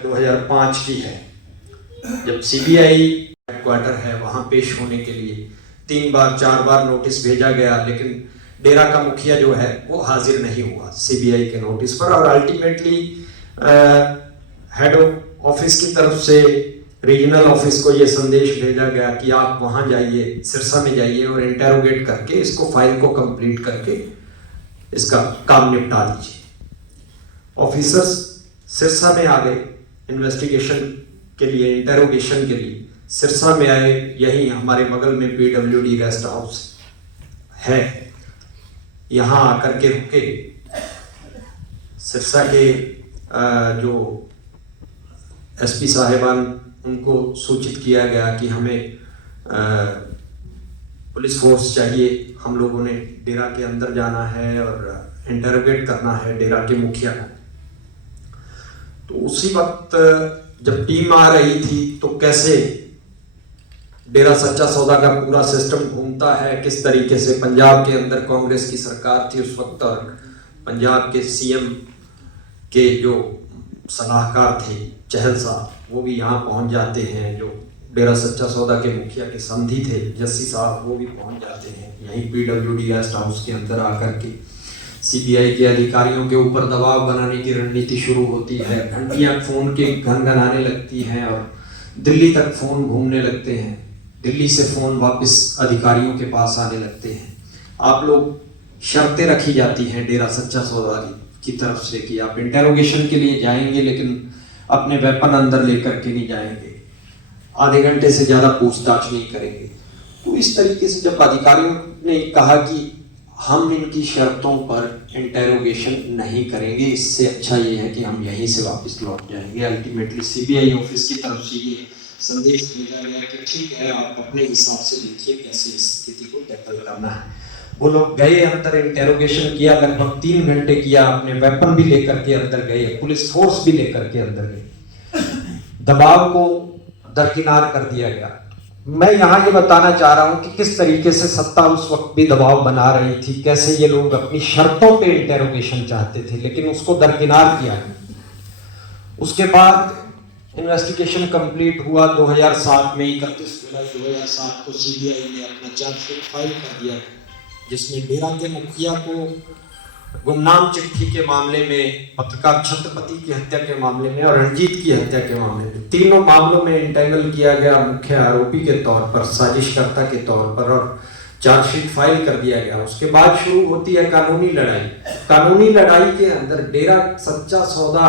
2005 की है, जब सीबीआई हेडक्वार्टर है वहां पेश होने के लिए 3 बार 4 बार नोटिस भेजा गया, लेकिन डेरा का मुखिया जो है वो हाजिर नहीं हुआ सीबीआई के नोटिस पर। और अल्टीमेटली हेड ऑफिस की तरफ से रीजनल ऑफिस को ये संदेश भेजा गया कि आप वहां जाइए, सिरसा में जाइए और इंटेरोगेट करके इसको फाइल को कंप्लीट करके इसका काम निपटा दीजिए। ऑफिसर्स सिरसा में आ गए इन्वेस्टिगेशन के लिए, इंटेरोगेशन के लिए सिरसा में आए। यही हमारे बगल में पीडब्ल्यूडी गेस्ट हाउस है, यहाँ आकर के रुके। सिरसा के जो एसपी साहिबान, उनको सूचित किया गया कि हमें पुलिस फोर्स चाहिए, हम लोगों ने डेरा के अंदर जाना है और इंटरोगेट करना है डेरा के मुखिया को। तो उसी वक्त जब टीम आ रही थी तो कैसे डेरा सच्चा सौदा का पूरा सिस्टम घूमता है, किस तरीके से पंजाब के अंदर कांग्रेस की सरकार थी उस वक्त और पंजाब के सीएम के जो सलाहकार थे चहल साहब, वो भी यहाँ पहुँच जाते हैं। जो डेरा सच्चा सौदा के मुखिया के समधी थे जस्सी साहब, वो भी पहुँच जाते हैं यहीं पीडब्ल्यूडी गेस्ट हाउस के अंदर आकर के। सीबीआई के अधिकारियों के ऊपर दबाव बनाने की रणनीति शुरू होती है, घंटियां फोन के घनघनाने लगती हैं और दिल्ली तक फोन घूमने लगते हैं, दिल्ली से फोन वापस अधिकारियों के पास आने लगते हैं। आप लोग शर्तें रखी जाती हैं डेरा सच्चा सौदा की तरफ से कि आप इंटेरोगेशन के लिए जाएंगे लेकिन अपने वेपन अंदर लेकर के नहीं जाएंगे, आधे घंटे से ज़्यादा पूछताछ नहीं करेंगे। तो इस तरीके से जब अधिकारियों ने कहा कि हम इनकी शर्तों पर इंटेरोगेशन नहीं करेंगे, इससे अच्छा ये है कि हम यहीं से वापस लौट जाएंगे, अल्टीमेटली सीबीआई ऑफिस की तरफ से ये संदेश भेजा गया कि ठीक है, आप अपने हिसाब से देखिए कैसे इस स्थिति को टैकल करना है। वो लोग गए अंदर, इंटेरोगेशन किया, लगभग 3 घंटे किया, अपने वेपन भी लेकर के अंदर गए, पुलिस फोर्स भी लेकर के अंदर गए, दबाव को दरकिनार कर दिया गया। मैं यहाँ ये बताना चाह रहा हूँ कि किस तरीके से सत्ता उस वक्त भी दबाव बना रही थी, कैसे ये लोग अपनी शर्तों पे इंटेरोगेशन चाहते थे लेकिन उसको दरकिनार किया। उसके बाद इन्वेस्टिगेशन कंप्लीट हुआ 2007 में, 31 जुलाई 2007 को सीबीआई ने अपना चार्जशीट फाइल कर दिया, जिसमें डेरा के मुखिया को गुमनाम चिट्ठी के मामले में, पत्रकार छत्रपति की हत्या के मामले में और रंजीत की हत्या के मामले में, तीनों मामलों में इंटेंगल किया गया मुख्य आरोपी के तौर पर, साजिशकर्ता के तौर पर, और चार्जशीट फाइल कर दिया गया। उसके बाद शुरू होती है कानूनी लड़ाई। कानूनी लड़ाई के अंदर डेरा सच्चा सौदा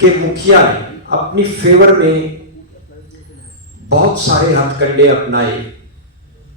के मुखिया ने अपनी फेवर में बहुत सारे हथकंडे अपनाए,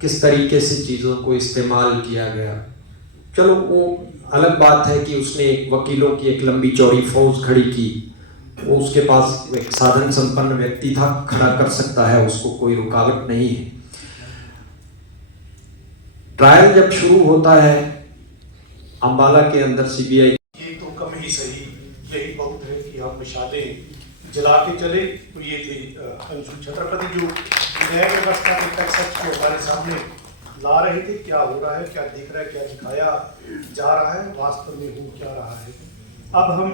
किस तरीके से चीजों को इस्तेमाल किया गया। चलो वो अलग बात है कि उसने वकीलों की एक लंबी चौड़ी फौज खड़ी की, वो उसके पास एक साधन संपन्न व्यक्ति था, खड़ा कर सकता है, उसको कोई रुकावट नहीं है। ट्रायल जब शुरू होता है अंबाला के अंदर सीबीआई, ये तो कम ही सही, यही बहुत है कि हम निशानें जला के चले। तो ये थे अंशु छत्रपति जो न्याय व्यवस्था के तक सच को हमारे सामने ला रहे थे, क्या हो रहा है, क्या दिख रहा है, क्या दिखाया जा रहा है, वास्तव में हो क्या रहा है। अब हम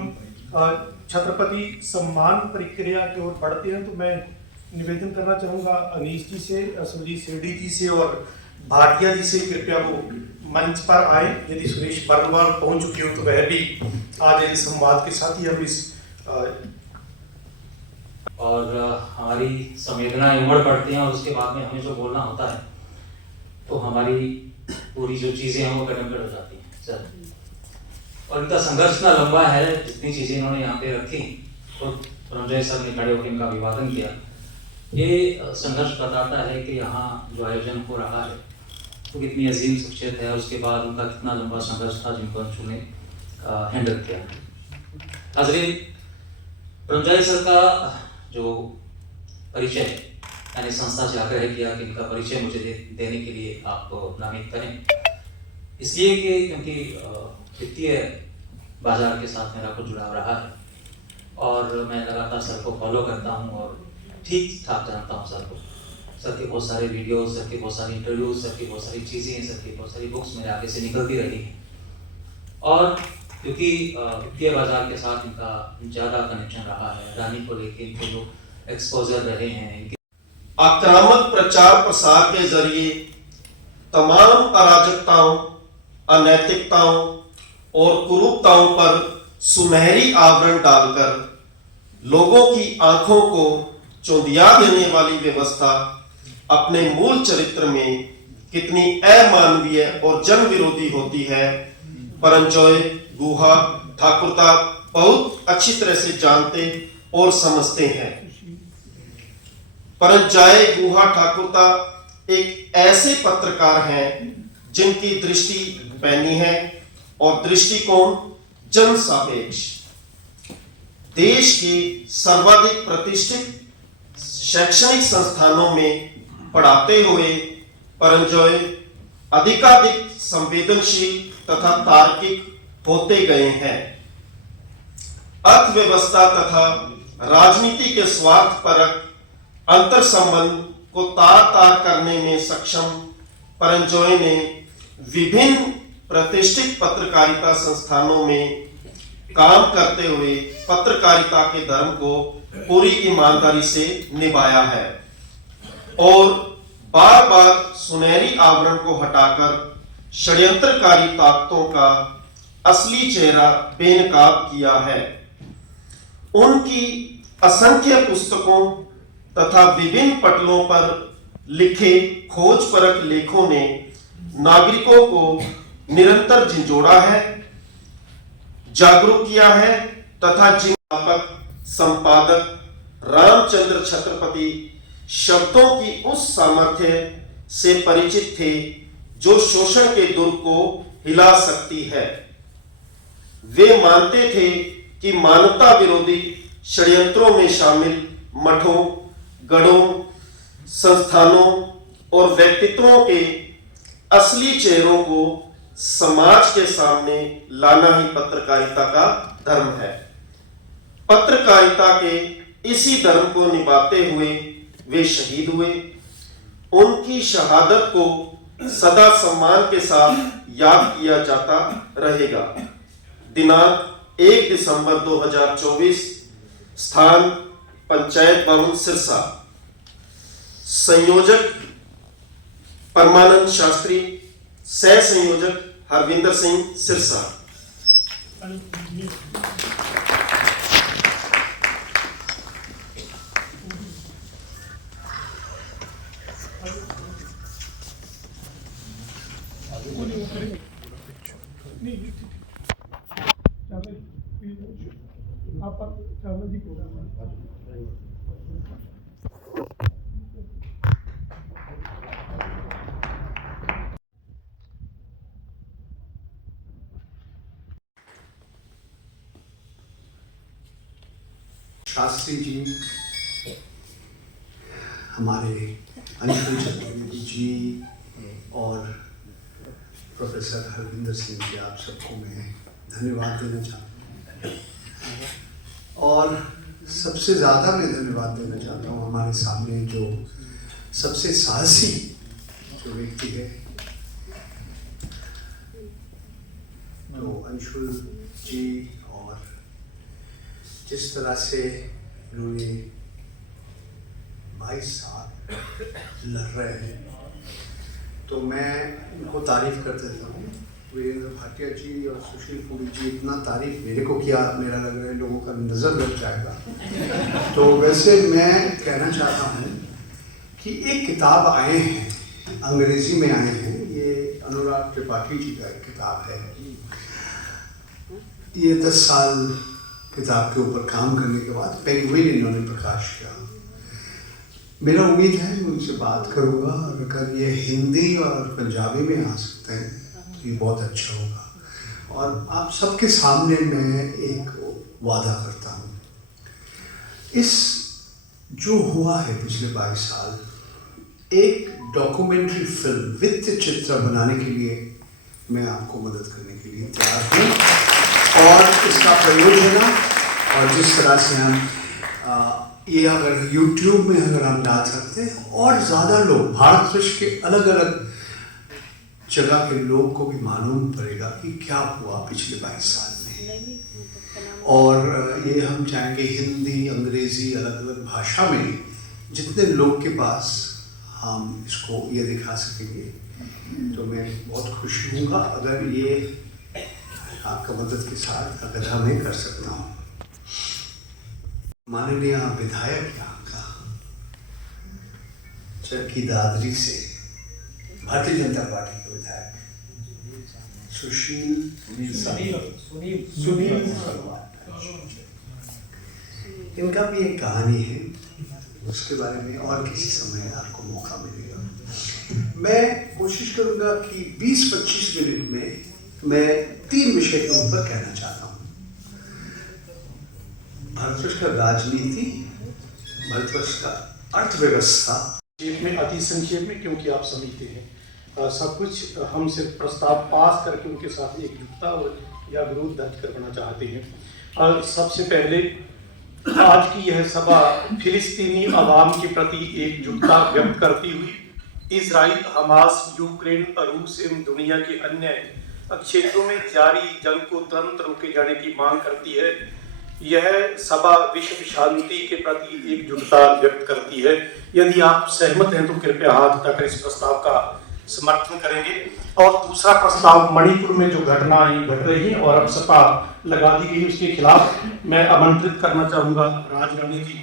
छत्रपति सम्मान प्रक्रिया की ओर बढ़ते हैं। तो मैं निवेदन करना चाहूँगा अनीश जी से, सुजीत सेठी जी से और भाटिया जी से, कृपया वो मंच पर आए। यदि सुरेश बर्नवाल पहुँच चुकी हो तो वह भी आज इस संवाद के साथ ही हम इस और हमारी संवेदनाएं उमड़ पड़ती हैं और उसके बाद में हमें जो बोलना होता है तो हमारी पूरी जो चीज़ें हैं वो कड़मकड़ हो जाती हैं सर। और इनका संघर्ष इतना लंबा है, जितनी चीज़ें इन्होंने यहाँ पे रखी तो रंजय सर ने खड़े होकर इनका अभिवादन किया। ये संघर्ष बताता है कि यहाँ जो आयोजन हो रहा है वो कितनी अजीम शख्सियत है, उसके बाद उनका कितना लंबा संघर्ष था जिनको अंशु ने हैंडल किया। हाज़रीन, रंजय सर का जो परिचय मैंने संस्था से आग्रह किया कि इनका परिचय मुझे देने के लिए आप नामित करें, इसलिए कि क्योंकि वित्तीय बाजार के साथ मेरा कुछ जुड़ाव रहा है और मैं लगातार सर को फॉलो करता हूं और ठीक ठाक जानता हूं सर को। सर के बहुत सारे वीडियोस, सर के बहुत सारे इंटरव्यूज, सर की बहुत सारी चीज़ें, सर की बहुत सारी बुक्स मेरे आगे से निकलती रही हैं। और क्योंकि वित्तीय बाजार के साथ इनका ज़्यादा कनेक्शन रहा है, अडानी को लेके इनके जो एक्सपोजर रहे हैं। आक्रामक प्रचार प्रसार के जरिए तमाम अराजकताओं, अनैतिकताओं और कुरूपताओं पर सुनहरी आवरण डालकर लोगों की आंखों को चौंधिया देने वाली व्यवस्था अपने मूल चरित्र में कितनी अमानवीय और जन विरोधी होती है, परंजॉय गुहा ठाकुरता बहुत अच्छी तरह से जानते और समझते हैं। परंजॉय गुहा ठाकुरता एक ऐसे पत्रकार हैं जिनकी दृष्टि पैनी है और दृष्टिकोण जन सापेक्ष। देश के सर्वाधिक प्रतिष्ठित शैक्षणिक संस्थानों में पढ़ाते हुए परंजॉय अधिकाधिक संवेदनशील तथा तार्किक होते गए हैं। अर्थव्यवस्था तथा राजनीति के स्वार्थपरक अंतर संबंध को तार तार करने में सक्षम परंजॉय ने विभिन्न प्रतिष्ठित पत्रकारिता संस्थानों में काम करते हुए पत्रकारिता के धर्म को पूरी ईमानदारी से निभाया है और बार बार सुनहरी आवरण को हटाकर षड्यंत्रकारी ताकतों का असली चेहरा बेनकाब किया है। उनकी असंख्य पुस्तकों तथा विभिन्न पटलों पर लिखे खोजपरक लेखों ने नागरिकों को निरंतर झिंझोड़ा है, जागरूक किया है तथा जिम्मेदार संपादक रामचंद्र छत्रपति शब्दों की उस सामर्थ्य से परिचित थे जो शोषण के दुर्ग को हिला सकती है। वे मानते थे कि मानवता विरोधी षड्यंत्रों में शामिल मठों, गढ़ों, संस्थानों और व्यक्तित्वों के असली चेहरों को समाज के सामने लाना ही पत्रकारिता का धर्म है। पत्रकारिता के इसी धर्म को निभाते हुए वे शहीद हुए। उनकी शहादत को सदा सम्मान के साथ याद किया जाता रहेगा। दिनांक 1 दिसंबर 2024, स्थान पंचायत भवन सिरसा। संयोजक परमानंद शास्त्री, सह संयोजक हरविंदर सिंह सिरसा। शास्त्री जी, हमारे अंशुल चतुर्वेदी जी और प्रोफेसर हरविंदर सिंह जी, आप सबको मैं धन्यवाद देना चाहता हूँ। और सबसे ज़्यादा मैं धन्यवाद देना चाहता हूँ हमारे सामने जो सबसे साहसी जो व्यक्ति है, तो अंशुल जी, और जिस तरह से उन्होंने 22 साल लड़ रहे हैं, तो मैं उनको तारीफ कर देता हूँ। वीरेंद्र भाटिया जी और सुशील पुरी जी इतना तारीफ मेरे को किया, मेरा लग रहा है लोगों का नज़र लग जाएगा। तो वैसे मैं कहना चाहता हूँ कि एक किताब आए हैं, अंग्रेजी में आए हैं, ये अनुराग त्रिपाठी जी का एक किताब है। ये 10 साल किताब के ऊपर काम करने के बाद पेंगुइन इन्होंने प्रकाश किया। मेरा उम्मीद है मैं उनसे बात करूँगा, और अगर ये हिंदी और पंजाबी में आ सकते हैं तो ये बहुत अच्छा होगा। और आप सबके सामने मैं एक वादा करता हूँ, इस जो हुआ है पिछले 22 साल, एक डॉक्यूमेंट्री फिल्म वित्त चित्र बनाने के लिए मैं आपको मदद करने के लिए तैयार हूँ। और इसका प्रयोजन और जिस तरह से हम ये अगर YouTube में अगर हम डाल सकते हैं, और ज़्यादा लोग भारत वर्ष के अलग अलग जगह के लोग को भी मालूम पड़ेगा कि क्या हुआ पिछले 22 साल में। और ये हम चाहेंगे हिंदी, अंग्रेजी, अलग अलग भाषा में जितने लोग के पास हम इसको ये दिखा सकेंगे, तो मैं बहुत खुश हूँगा अगर ये आपका मदद के साथ अगर हमें कर सकता हूँ। माननीय विधायक यहाँ का चरखी दादरी से भारतीय जनता पार्टी के विधायक सुनील इनका भी एक कहानी है, उसके बारे में और किसी समय आपको मौका मिलेगा। मैं कोशिश करूंगा कि 20-25 मिनट में मैं 3 विषय के ऊपर कहना चाहता हूँ। भारतवर्ष का राजनीति, भारतवर्ष का अर्थव्यवस्था, संक्षेप में, अति संक्षेप में, क्योंकि आप समझते हैं सब कुछ हम सिर्फ प्रस्ताव पास करके उनके साथ एकजुटता और या विरोध दर्ज करवाना चाहते हैं। सबसे पहले आज की यह सभा फिलिस्तीनी अवाम के प्रति एकजुटता व्यक्त करती हुई इजराइल, हमास, यूक्रेन, रूस एवं दुनिया के अन्य क्षेत्रों में जारी जंग को तुरंत रोके जाने की मांग करती है। यह सभा विश्व शांति के प्रति एकजुटता व्यक्त करती है। यदि आप सहमत हैं तो कृपया हाथ उठाकर इस प्रस्ताव का समर्थन करेंगे। और दूसरा प्रस्ताव मणिपुर में जो घटनाएं घट रही हैं और अब सपा लगा दी गई, उसके खिलाफ मैं आमंत्रित करना चाहूँगा राज रानी जी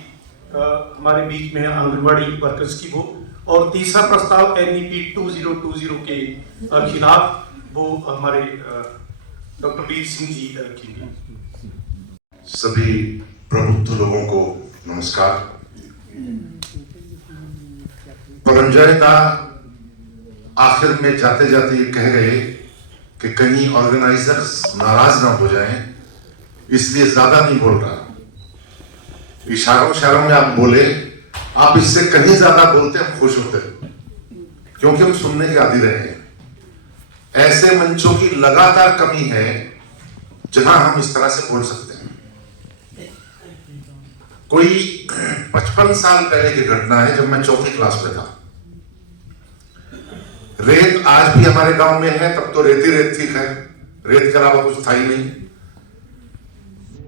हमारे बीच में आंगनबाड़ी वर्कर्स की वो। और तीसरा प्रस्ताव NEP 2020 के खिलाफ वो हमारे डॉक्टर वीर सिंह जी रखेंगे। सभी प्रबुद्ध लोगों को नमस्कार। परंजयता आखिर में जाते जाते ये कह गए कि कहीं ऑर्गेनाइजर्स नाराज ना हो जाएं, इसलिए ज्यादा नहीं बोल रहा। इशारों में आप बोले, आप इससे कहीं ज्यादा बोलते हम खुश होते, क्योंकि हम सुनने के आदी रहे हैं। ऐसे मंचों की लगातार कमी है जहां हम इस तरह से बोल सकते हैं। कोई 55 साल पहले की घटना है, जब मैं 4th क्लास में था। रेत आज भी हमारे गांव में है, तब तो रेत ही रेत थी, खैर रेत के अलावा कुछ था ही नहीं।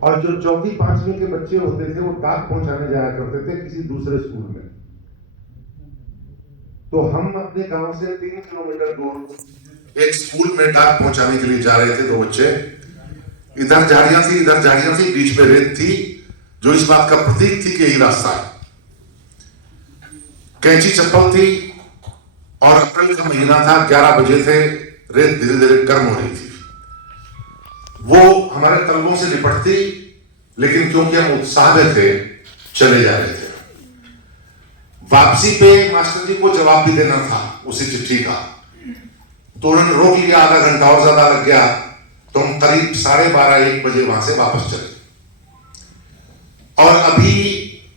और जो 4वीं 5वीं के बच्चे होते थे वो डाक पहुंचाने जाया करते थे किसी दूसरे स्कूल में। तो हम अपने गांव से 3 किलोमीटर दूर एक स्कूल में डाक पहुंचाने के लिए जा रहे थे। 2 बच्चे, इधर झाड़ियां थी, इधर झाड़ियां थी, बीच में रेत थी, जो इस बात का प्रतीक थी कि यही रास्ता है। कैंची चप्पल थी और अप्रैल का महीना था, 11 बजे थे, रेत धीरे धीरे गर्म हो रही थी। वो हमारे तलवों से लिपटती, लेकिन क्योंकि हम उत्साह में थे चले जा रहे थे। वापसी पे मास्टर जी को जवाब भी देना था उसी चिट्ठी का, तो उन्होंने रोक लिया। आधा घंटा और ज्यादा लग गया, तो हम करीब 12:30-1 बजे वहां से वापस चले। और अभी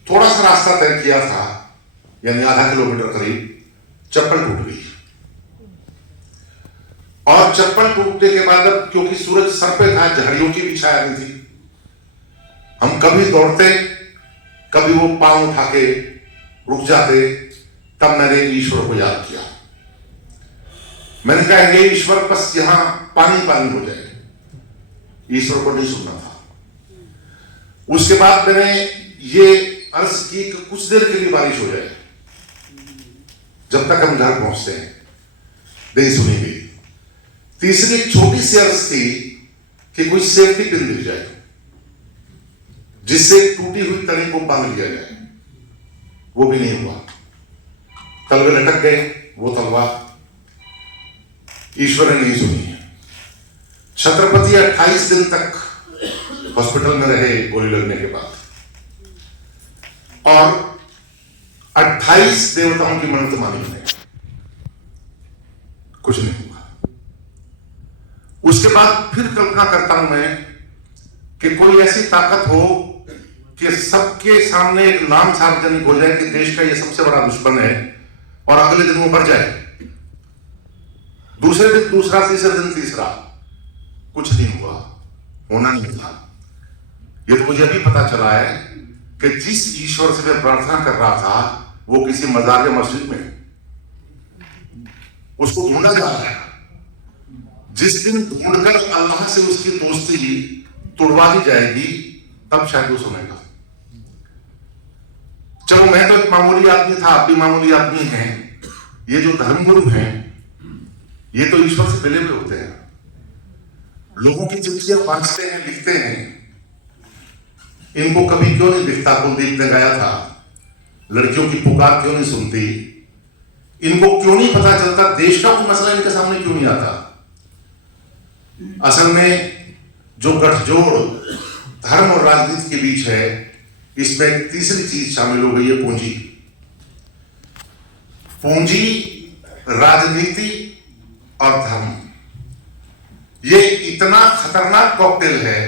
थोड़ा सा रास्ता तय किया था, यानी आधा किलोमीटर करीब, चप्पल टूट गई। और चप्पल टूटने के बाद अब क्योंकि सूरज सर पे था, झाड़ियों की भी छाया नहीं थी, हम कभी दौड़ते, कभी वो पांव उठा के रुक जाते। तब मैंने ईश्वर को याद किया। मैंने कहा, हे ईश्वर, बस यहां पानी पानी हो जाए। ईश्वर को नहीं सुनना था। उसके बाद मैंने ये अर्ज की कि कुछ देर के लिए बारिश हो जाए, जब तक हम घर पहुंचते हैं। नहीं सुनी गई। तीसरी एक छोटी सी अर्ज थी कि कोई सेफ्टी पिन मिल जाए, जिससे टूटी हुई तरी को बांध लिया जाए। वो भी नहीं हुआ। तलवे लटक गए, वो तलवार ईश्वर ने नहीं सुनी है। छत्रपति 28 दिन तक हॉस्पिटल में रहे गोली लगने के बाद, और 28 देवताओं की मन्नत मानी है, कुछ नहीं हुआ। उसके बाद फिर कल्पना करता हूं मैं कि कोई ऐसी ताकत हो कि सबके सामने एक नाम सार्वजनिक हो जाए कि देश का ये सबसे बड़ा दुश्मन है, और अगले दिन वो बढ़ जाए, दूसरे दिन दूसरा, तीसरे दिन तीसरा। कुछ नहीं हुआ, होना नहीं था। ये तो मुझे अभी पता चला है कि जिस ईश्वर से मैं प्रार्थना कर रहा था, वो किसी मजार या मस्जिद में, उसको ढूंढा जा रहा है। जिस दिन ढूंढकर अल्लाह से उसकी दोस्ती तुड़वा दी जाएगी तब शायद वो सुनेगा। चलो मैं तो एक मामूली आदमी था, आप भी मामूली आदमी हैं। ये जो धर्मगुरु हैं ये तो ईश्वर से मिले हुए होते हैं, लोगों की चिट्ठियां पढ़ते हैं, लिखते हैं। इनको कभी क्यों नहीं दिखता? कुलदीप ने गाया था, लड़कियों की पुकार क्यों नहीं सुनती? इनको क्यों नहीं पता चलता? देश का कोई मसला इनके सामने क्यों नहीं आता? असल में जो गठजोड़ धर्म और राजनीति के बीच है, इसमें एक तीसरी चीज शामिल हो गई है, पूंजी। पूंजी, राजनीति और धर्म, ये इतना खतरनाक कॉकटेल है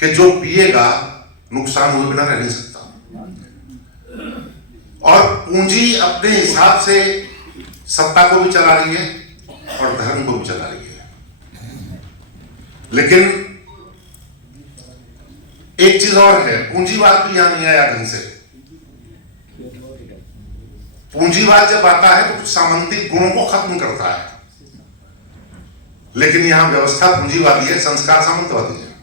कि जो पिएगा नुकसान हुए बिना रह नहीं सकता। और पूंजी अपने हिसाब से सत्ता को भी चला रही है और धर्म को भी चला रही है। लेकिन एक चीज और है, पूंजीवाद भी यहां नहीं आया ढंग से। पूंजीवाद जब आता है तो सामंतिक गुणों को खत्म करता है, लेकिन यहां व्यवस्था पूंजीवादी है, संस्कार सामंतवादी है।